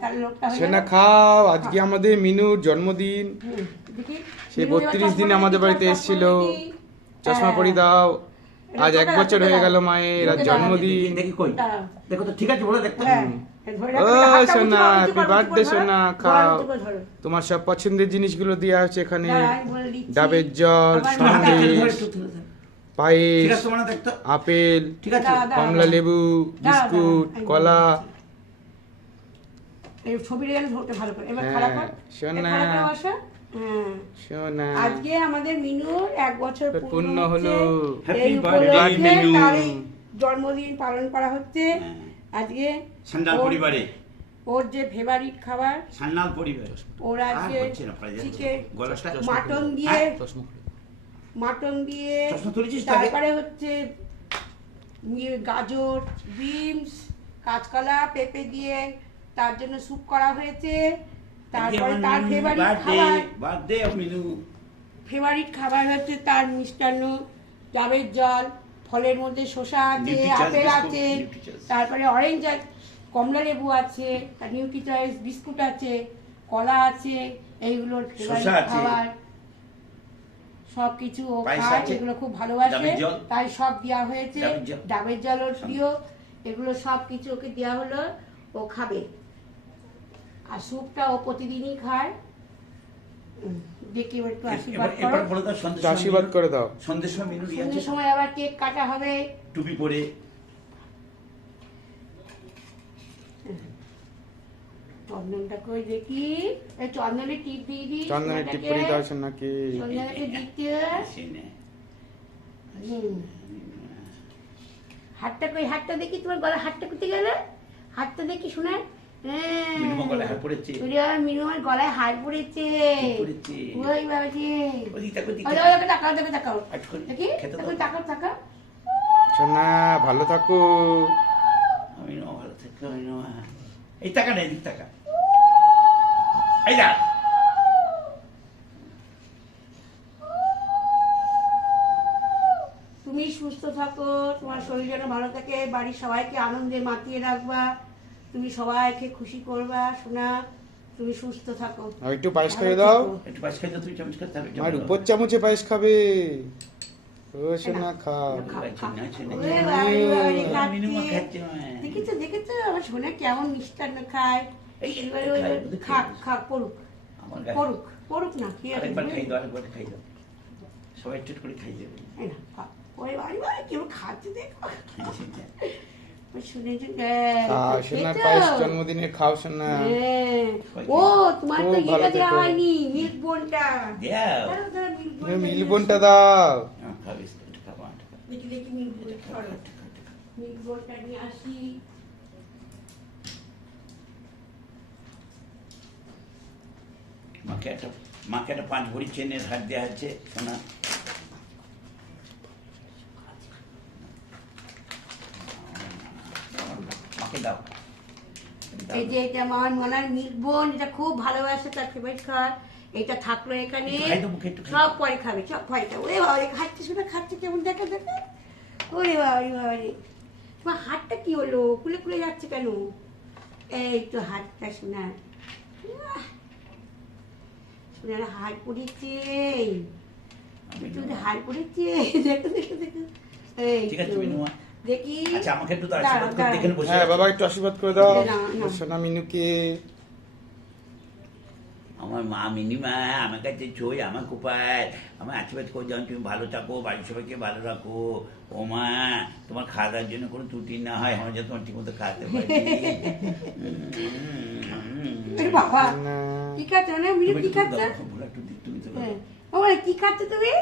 তাহলে লোকটা হয়ে সেনা গেল। খাও, আজকে আমাদের মিনুর জন্মদিন। দেখি সে 32 দিন আমাদের বাড়িতে এসেছিল। চশমা হ্যাঁ। পরি দাও। এটা আজ 1 তোকে বছর রাখতে হয়ে দাও। গেল মায়ের, আজ তোকে দাও। জন্মদিন। দেখি কই দাঁড়াও। দেখো তো ঠিক আছে বলে দেখতে হ্যাঁ, ধরে রাখো, ও হাতটা উঁচু সোনা, করো, উঁচু হ্যাপি করো, উঁচু বার্থডে করে ধরো। সোনা, গলা খাও। উঁচু করে ধরো। তোমার সব পছন্দের জিনিসগুলো দেওয়া হচ্ছে এখানে। দাঁড়া, আমি বলে দিচ্ছি। ডাবের জল, আবার তোমার হাতটা একটু ধরে, সন্দেশ, একটু ধরে, ধরে। ঠিক পায়েস, আছে তোমার দেখতো আপেল, ঠিক আছে দাঁড়া, দাঁড়া। কমলা লেবু, বিস্কুট, আমি বলে কলা। দিচ্ছি। এই ছবিটা যেন ধরতে ভালো করে। এবার খাড়া কর। সোনা। খাড়া করে বসো। হ্যাঁ। সোনা, আজকে আমাদের মিনুর 1 বছর পূর্ণ হচ্ছে। হলো। Happy এই birthday, উপলক্ষে মিনু। তার এই জন্মদিন পালন করা হচ্ছে। হ্যাঁ। আজকে সান্নাল ওর- পরিবারে ওর যে ফেভারিট খাবার, সান্নাল পরিবার ওর আজকে আর হচ্ছে না, প্রায় যাচ্ছে। চিকেন গলাটা মাটন দিয়ে, হ্যাঁ? মাটন দিয়ে, চশমা তুলেছিস তো আগে? তারপরে হচ্ছে গাজর, বিনস, কাঁচকলা, পেঁপে দিয়ে তার জন্য স্যুপ করা হয়েছে। তারপরে তার ফেভারিট খাবার, বার্থডে মিনু ফেভারিট খাবার হচ্ছে তার মিষ্টান্ন, ডাবের জল, ফলের মধ্যে শসা আছে, নিউট্রিচার্জ আপেল বিস্কুট, আছে, নিউট্রিচার্জ। তারপরে অরেঞ্জ আছে, কমলা লেবু আছে, আর নিউট্রিচার্জ বিস্কুট আছে, কলা আছে, এইগুলোর শসা ফেভারিট আছে। খাবার। সবকিছু ও পায়েস খায়, আছে। এগুলো খুব ভালোবাসে, ডাবের জল। তাই সব দেওয়া হয়েছে। ডাবের জল। ডাবের জল ওর প্রিয়, এগুলো সব কিছু ওকে দেওয়া হলো, ও খাবে। আর স্যুপটা ও প্রতিদিনই খায়। দেখি এবার একটু আশীর্বাদ করো। এবার বলে দাও সন্দেশ আশীর্বাদ করে দাও। সন্দেশ মিনু দিয়ে সন্ধ্যের সময় আবার কেক কাটা হবে। টুপি পরে চন্দনটা কই দেখি, এই চন্দনের টিপ দিয়ে দিই। চন্দনের টিপ পরি দাও সোনাকে। চন্দনকে দিতে। আসে না। হাতটা কই, হাতটা দেখি, তোমার গলা হাতটা কোথায় গেল? হাতটা দেখি শোনা। মিনু গলায় হার পড়েছে। মিনু আমার গলায় হার পড়েছে। পড়েছে। ওই বাবাজি। ওদিকে তাকাও, ওদিকে ওই তাকাও। ওকে তাকাও, দেখে তাকাও। আটকো, দেখি, খেতে দাও। দেখো, তাকাও, তাকাও। সোনা, ভালো থাকো। মিনু ভালো থেকো মিনু। এই টাকা নেই, এদিক টাকা। এই যা। তুমি সুস্থ থাকো, তোমার শরীর যেন ভালো থাকে, বাড়ির সবাইকে আনন্দে মাতিয়ে রাখবা, তুমি সবাইকে খুশি করবা। শোনা, তুমি সুস্থ থাকো। আর একটু পায়েস ভালো করে দাও। থেকো। একটু পায়েস খাই দাও, তুই চামচ খাতে হবে। আর উপর চামচে পায়েস খাবে। ও সোনা খাও। ওরে বাবারে, বাবারে, খাচ্ছে। মিনু মা খাচ্ছে মা। দেখেছো, দেখেছো আমার সোনা কেমন মিষ্টান্ন খায়। এই, এবারে ওই খাই, ওদের খাক, খাই। খাক, পড়ুক, আমার গায়ে- পড়ুক, পড়ুক না, কি আছে? আরেকবার খাই দাও, আরেকবার খাই দাও। সবাই একটু একটু করে খাই দেবে। এই না, খাক। ওরে বাবারে, বাবারে, কেমন খাচ্ছে দেখো। ওই শুনেছি, খাও সোনার পায়েস, জন্মদিনে খাও সোনা। হ্যাঁ। ও, তোমার তো খুব ভালো এটা দেওয়া থেকো। হয়নি, মিল্ক বোনটা। দাও। দাঁড়াও, দাঁড়াও, মিল্ক বোনটা মিল দিয়ে বোনটা আসি। দাও। খাবিস তো, এটা খাবো, এটা খাবো। দেখি, দেখি, মিল্ক বোনটা সরো। মিল্ক বোনটা নিয়ে আসি। মাকে একটা 5 ভরি চেনের হাত দেওয়া আছে সোনা। মাকে দাও। এই যে এটা আমার মনার মিল্ক বোন, এটা খুব ভালোবাসে, তার ফেভারিট খাবার। এটা থাকলো এখানে, একটু খাই দাও, মুখে একটু খাই সব দাও। পরে খাবে, সব পরে খাবে। ওরে বাবারে, খাচ্ছে শোনা, খাচ্ছে কেমন, দেখো, দেখো। ওরে বাবারে, বাবারে, তোমার হাতটা কি হলো, খুলে খুলে যাচ্ছে কেন? এই তো হাতটা শোনা, শোনার হাড় পড়েছে। তুমি হাড় পড়েছে, দেখো, দেখো, দেখো। এই ঠিক আছে তো। মিনু মা। দেখি। আচ্ছা আমাকে একটু তো দাঁড়াও, আশীর্বাদ করে দাঁড়াও। দেখেন বসে হ্যাঁ আছি। বাবা, একটু আশীর্বাদ করে দাও না, না। সোনা মিনুকে। আমার মা মিনিমা আমার কাছে ছই, আমার কোপায় আমার আশীর্বাদ করে যাও, তুমি ভালো থাকো, বাড়ির সবাইকে ভালো রাখো। ও মা, তোমার খাওয়া দাওয়ার জন্য কোনো ত্রুটি না হয়, আমার যাতে তোমার ঠিক মতো খাওয়াতে পারি। এই বাবা, না। কি খাচ্ছ না মিনু, তুমি কি একটু খাচ্ছ? দাও, ভোলা একটু দিই, তুমি তো দাও। হ্যাঁ। ও, কি খাচ্ছ তুমি?